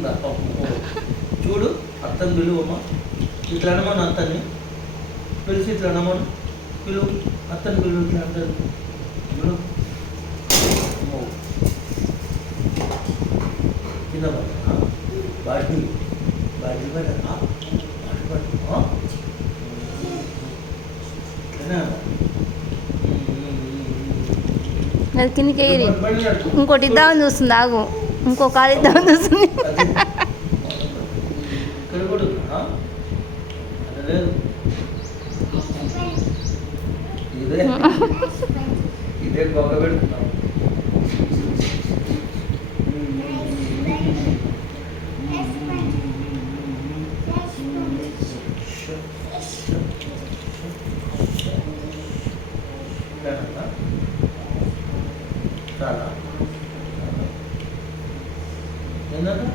వస్తుందా చూడు అత్తని పిలువమ్మ ఇట్లా అనమను అత్తని పిలిచి ఇట్లా అనమను పిలువు అత్తని పిలువు ఇట్లా అంటారు పిలువు కింద పడ్డా బాటి బాటి పడ్డా బాటి పడ్డా ఇట్లనే అది కిందికి ఎగిరి ఇంకోటి ఇద్దామని చూస్తుంది ఆగు ఇంకో కాలు ఇద్దామని చూస్తుంది ఇక్కడ కూడా లేదు ఇదే ఇదే గొప్ప పెడుతున్నాం చాలా ఏంటంటే